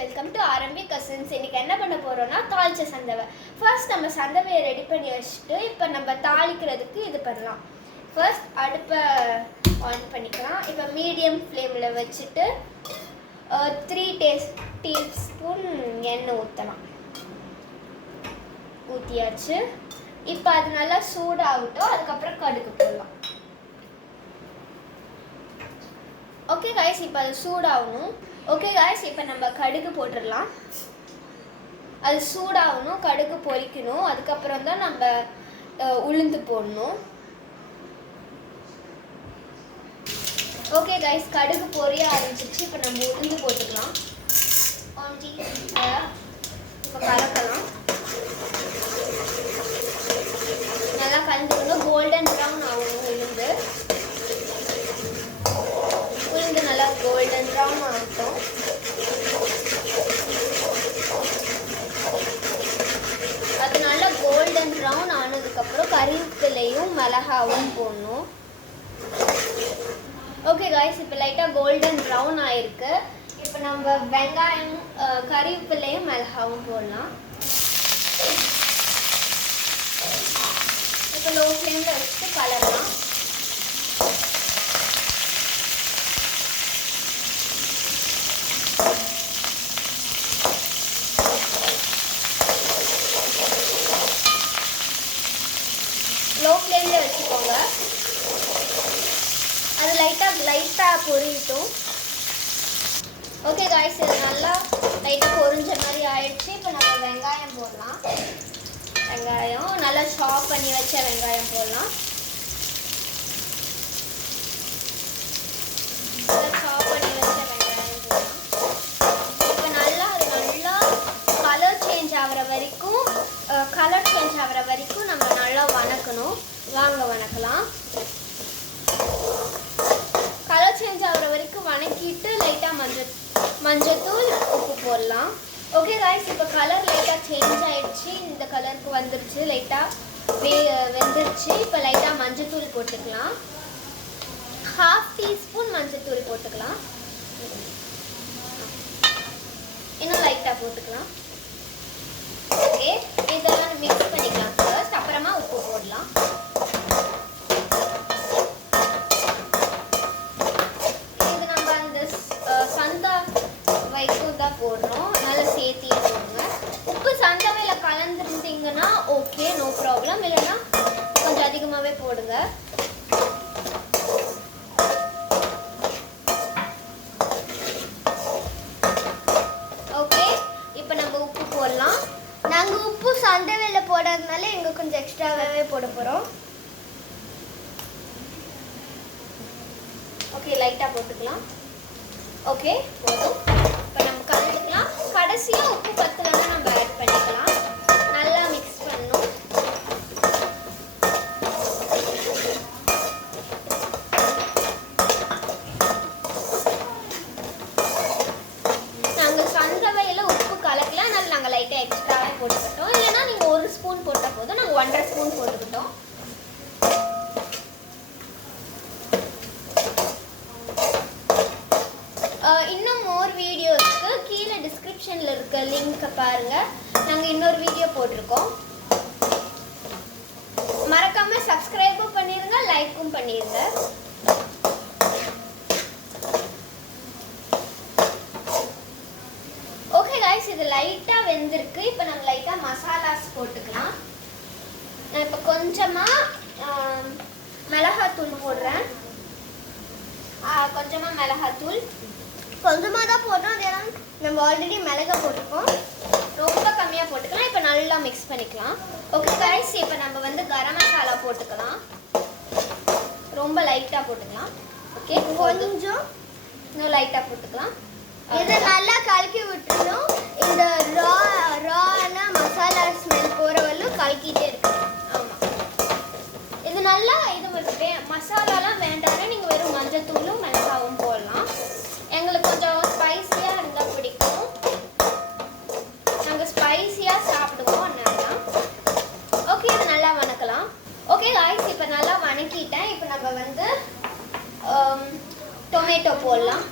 Welcome to RMP cousins. இன்னைக்கு என்ன பண்ண போறோம்னா தாளிச்ச சந்தவை. ஃபர்ஸ்ட் நம்ம சந்தவையை ரெடி பண்ணி வச்சுட்டு இப்போ நம்ம தாளிக்கிறதுக்கு இது பண்ணலாம். ஃபர்ஸ்ட் அடுப்பை ஆன் பண்ணிக்கலாம். இப்போ மீடியம் ஃப்ளேமில் வச்சுட்டு 3 டீஸ்பூன் எண்ணெய் ஊற்றலாம். ஊற்றியாச்சு. இப்போ அது நல்லா சூடாகட்டும். அதுக்கப்புறம் கடுகு போடலாம். ஓகே காய்ஸ், இப்போ அது சூடாகணும். ஓகே காய்ஸ், இப்போ நம்ம கடுகு போட்டுடலாம். அது சூடாகணும், கடுகு பொரிக்கணும். அதுக்கப்புறம் தான் நம்ம உளுந்து போடணும். ஓகே காய்ஸ், கடுகு பொரிய ஆரம்பிச்சிச்சு. இப்போ நம்ம உளுந்து போட்டுக்கலாம். இப்போ கலக்கலாம். நல்லா கலந்துக்கணும். கோல்டன் ப்ரௌன் ஆகணும் உளுந்து. உளுந்து நல்லா கோல்டன் ப்ரௌன் ஆகட்டும். அது நல்லா கோல்டன் ப்ரௌன் ஆனதுக்கப்புறம் கறிவேப்பிலையும் மிளகாவும் போடணும். ஓகே காய்ஸ், இப்போ லைட்டாக கோல்டன் ப்ரௌன் ஆயிருக்கு. இப்போ நம்ம வெங்காயம், கறிவேப்பிலையும் மிளகாவும் போடலாம். இப்போ லோ ஃப்ளேமில் வச்சுட்டு கலரலாம். லோ ஃப்ளேமில் வச்சுக்கோங்க. அது லைட்டாக பொரியட்டும். ஓகே காய்ஸ், இது நல்லா லைட்டாக பொரிஞ்ச மாதிரி ஆயிடுச்சு. இப்போ நம்ம வெங்காயம் போடலாம். வெங்காயம் நல்லா சாப் பண்ணி வச்ச வெங்காயம் போடலாம். நல்லா சாப் பண்ணி வச்ச வெங்காயம் போடலாம். இப்போ நல்லா கலர் சேஞ்ச் ஆகிற வரைக்கும் நம்ம நல்லா வணக்கணும். வாங்க வணக்கலாம். கலர் சேஞ்ச் ஆகிற வரைக்கும் வணக்கிட்டு லைட்டாக மஞ்சத்தூள், உப்பு போடலாம். ஓகே காய்ஸ், இப்போ கலர் லைட்டாக சேஞ்ச் ஆகிடுச்சு. இந்த கலருக்கு வந்துருச்சு. லைட்டாக வெந்துருச்சு. இப்போ லைட்டாக மஞ்சத்தூள் போட்டுக்கலாம். 1/2 டீஸ்பூன் மஞ்சத்தூள் போட்டுக்கலாம். இன்னும் லைட்டாக போட்டுக்கலாம். ஓகே, இதெல்லாம் மிக்ஸ் பண்ணிக்கலாம் ஃபர்ஸ்ட். அப்புறமா உப்பு போடலாம். இது நம்ம அந்த சந்தவைக்கும் தான் போடுறோம். நல்லா சேர்த்தி போடுங்க. உப்பு சந்தவையில் கலந்துருந்தீங்கன்னா ஓகே, நோ ப்ராப்ளம். இல்லைன்னா கொஞ்சம் அதிகமாகவே போடுங்க. ஓகே, இப்போ நம்ம உப்பு போடலாம். நாங்கள் உப்பு சந்தவையில் போடாதனால எங்கள் கொஞ்சம் எக்ஸ்ட்ராவே போட போகிறோம். ஓகே, லைட்டாக போட்டுக்கலாம். ஓகே, போதும். இப்போ நம்ம கலந்துக்கலாம். கடைசியாக உப்பு பத்தலைன்னா நம்ம ஆட் பண்ணிக்கலாம். நல்லா மிக்ஸ் பண்ணணும். நாங்கள் சந்தவையில் உப்பு கலக்கல, அதனால நாங்கள் லைட்டாக எக்ஸ்ட்ராவே போட்டுக்கிட்டோம். இல்லைன்னா நீங்கள் 1 ஸ்பூன் போட்டால் போதும். நாங்கள் 1.5 ஸ்பூன் போட்டுக்கிட்டோம். இன்னும் மோர் வீடியோஸ்க்கு கீழே டிஸ்கிரிப்ஷனில் இருக்க லிங்க்கை பாருங்கள். நாங்கள் இன்னொரு வீடியோ போட்டிருக்கோம். மறக்காமல் சப்ஸ்கிரைபும் பண்ணிடுங்க, லைக்கும் பண்ணிடுங்க. ஓகே காய்ஸ், இது லைட்டாக வெந்திருக்கு. இப்போ நம்ம லைட்டாக மசாலாஸ் போட்டுக்கலாம். நான் இப்போ கொஞ்சமாக மிளகாத்தூள் போடுறேன். கொஞ்சமாக மிளகாத்தூள் கொஞ்சமாக தான் போடுறோம். அதெல்லாம் நம்ம ஆல்ரெடி மிளகா போட்டிருக்கோம். ரொம்ப கம்மியாக போட்டுக்கலாம். இப்போ நல்லா மிக்ஸ் பண்ணிக்கலாம். ஓகே காய்ஸ், இப்போ நம்ம கரம் மசாலா போட்டுக்கலாம். ரொம்ப லைட்டாக போட்டுக்கலாம். ஓகே, கொஞ்சம் இன்னும் லைட்டாக போட்டுக்கலாம். இதை நல்லா கலக்கி விட்டுருணும். இந்த ரான மசாலா ஸ்மெல் போகிறவரையும் கலக்கிட்டே இருக்கணும். ஆமாம், இது நல்லா மசாலாலாம் வேண்டாம்னா நீங்கள் வெறும் மஞ்சத்தூளும் மிளகாவும் போடலாம். எங்களுக்கு கொஞ்சம் ஸ்பைஸியாக இருந்தால் பிடிக்கும். நாங்கள் ஸ்பைஸியாக சாப்பிடுவோம், அதனால. ஓகே, இது நல்லா வணக்கலாம். ஓகே காய்ஸ், இப்போ நல்லா வணக்கிட்டேன். இப்போ நம்ம டொமேட்டோ போடலாம்.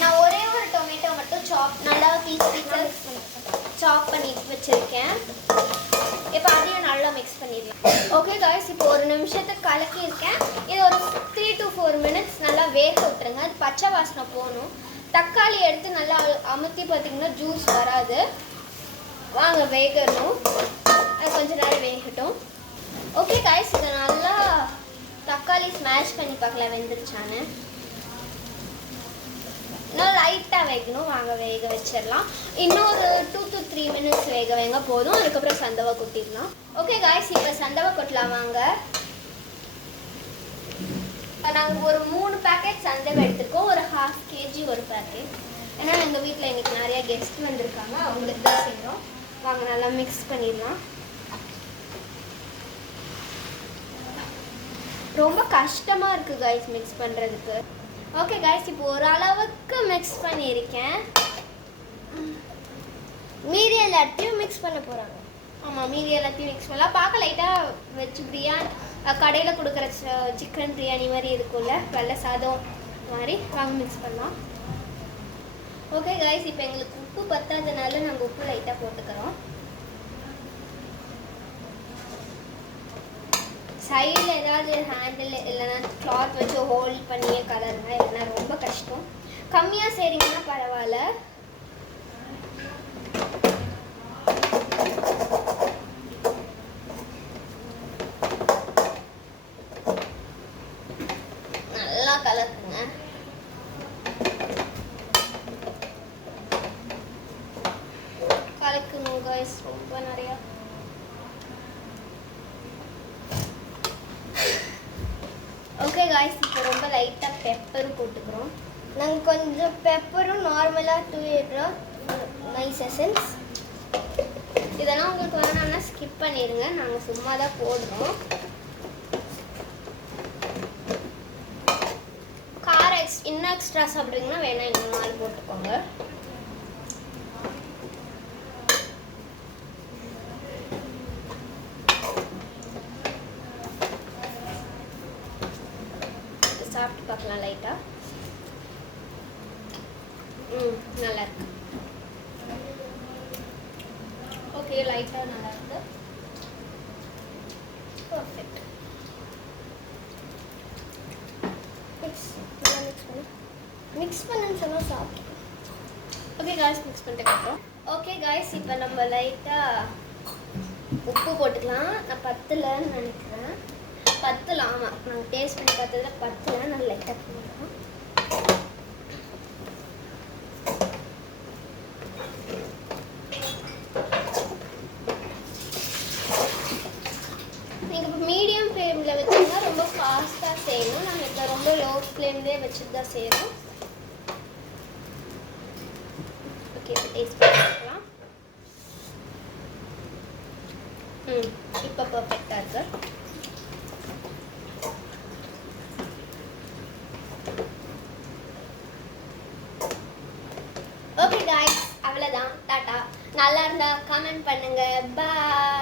நான் ஒரே ஒரு டொமேட்டோ மட்டும் பீஸை சாப் பண்ணி வச்சுருக்கேன். இப்போ அதையும் நல்லா மிக்ஸ் பண்ணிடலாம். ஓகே காய்ஸ், இப்போ ஒரு நிமிஷத்துக்கு கலக்கியிருக்கேன். இது ஒரு 3 to 4 minutes நல்லா வேக விட்டுருங்க. அது பச்சை வாசனை போகணும். தக்காளி எடுத்து நல்லா அமுத்தி பார்த்திங்கன்னா ஜூஸ் வராது. வாங்க வேகணும். அது கொஞ்சம் நேரம் வேகட்டும். ஓகே காய்ஸ், இதை நல்லா தக்காளி ஸ்மாஷ் பண்ணி பார்க்கலாம் வெந்துருச்சான்னு. இன்னும் லைட்டாக வேகணும். வாங்க வேக வச்சிடலாம். இன்னொரு 2 to 3 minutes வேக வைங்க போதும். அதுக்கப்புறம் சந்தவை கொட்டிடலாம். ஓகே காய்ஸ், இப்போ சந்தவை கொட்டலாம் வாங்க. நாங்கள் ஒரு 3 பேக்கெட் சந்தவை எடுத்துருக்கோம். ஒரு 1/2 kg ஒரு பேக்கெட். ஏன்னா எங்கள் வீட்டில் இன்றைக்கி நிறையா கெஸ்ட் வந்திருக்காங்க. அவங்களுக்கு தான் செய்கிறோம். வாங்க நல்லா மிக்ஸ் பண்ணிடலாம். ரொம்ப கஷ்டமாக இருக்குது காய்ஸ் மிக்ஸ் பண்ணுறதுக்கு. ஓகே காய்ஸ், இப்போ ஓரளவுக்கு மிக்ஸ் பண்ணியிருக்கேன். மீதி எல்லாத்தையும் மிக்ஸ் பண்ண போகிறாங்க. ஆமாம், மீதி எல்லாத்தையும் மிக்ஸ் பண்ணலாம். பார்க்க லைட்டாக வச்சு பிரியாணி கடையில் கொடுக்குற சிக்கன் பிரியாணி மாதிரி இருக்கும்ல, வெள்ளை சாதம் மாதிரி. வாங்க மிக்ஸ் பண்ணலாம். ஓகே காய்ஸ், இப்போ எங்களுக்கு உப்பு பத்தாதனால நாங்கள் உப்பு லைட்டாக போட்டுக்கிறோம். சைடில் ஏதாவது ஹேண்டில் இல்லைன்னா கிளாத் வச்சு ஹோல்ட் பண்ணியே கலருங்க. இல்லைன்னா ரொம்ப கஷ்டம். கம்மியாக செய்கிறீங்கன்னா பரவாயில்ல. நல்லா கலக்குங்க. கலக்குங்க காய்ஸ் ரொம்ப நிறையா. ஓகே காய்ஸ், இப்போ ரொம்ப லைட்டாக பெப்பரும் போட்டுக்கிறோம். நாங்கள் கொஞ்சம் பெப்பரும் நார்மலாக தூவிடுறோம். Nice essence. இதெல்லாம் உங்களுக்கு வேணாம்னா ஸ்கிப் பண்ணிடுங்க. நாங்கள் சும்மா தான் போடுறோம். காரம் இன்னும் எக்ஸ்ட்ரா சாப்பிட்றீங்கன்னா வேணால் இன்னும் நாள் போட்டுக்கோங்க. சாப்பிட்டு பார்க்கலாம் லைட்டாக. நல்லா இருக்கு. ஓகே, லைட்டாக நல்லா இருக்கு. பர்ஃபெக்ட். மிக்ஸ் பண்ணுன்னு சொன்னால் சாப்பிட்டு. ஓகே காய்ஸ், மிக்ஸ் பண்ணிட்டு அப்புறம். ஓகே காய்ஸ், இப்போ நம்ம லைட்டாக உப்பு போட்டுக்கலாம். நான் 10லன்னு நினைக்கிறேன். 10 ஆமாம், நாங்கள் டேஸ்ட் பண்ணி பார்த்ததுல 10 நான் லைட்டாக போடுறோம். நீங்கள் இப்போ மீடியம் ஃப்ளேமில் வச்சிங்கன்னா ரொம்ப ஃபாஸ்ட்டாக செய்யணும். நாங்கள் இப்போ ரொம்ப லோ ஃப்ளேம்லேயே வச்சுட்டு தான் செய்கிறோம். ஓகே, இப்போ டேஸ்ட் பண்ணிக்கலாம். இப்போ பர்ஃபெக்டாக இருக்கு. ஓகே காய்ஸ், அவ்வளோதான். டாட்டா. நல்லா இருந்தால் கமெண்ட் பண்ணுங்கள். பாய்.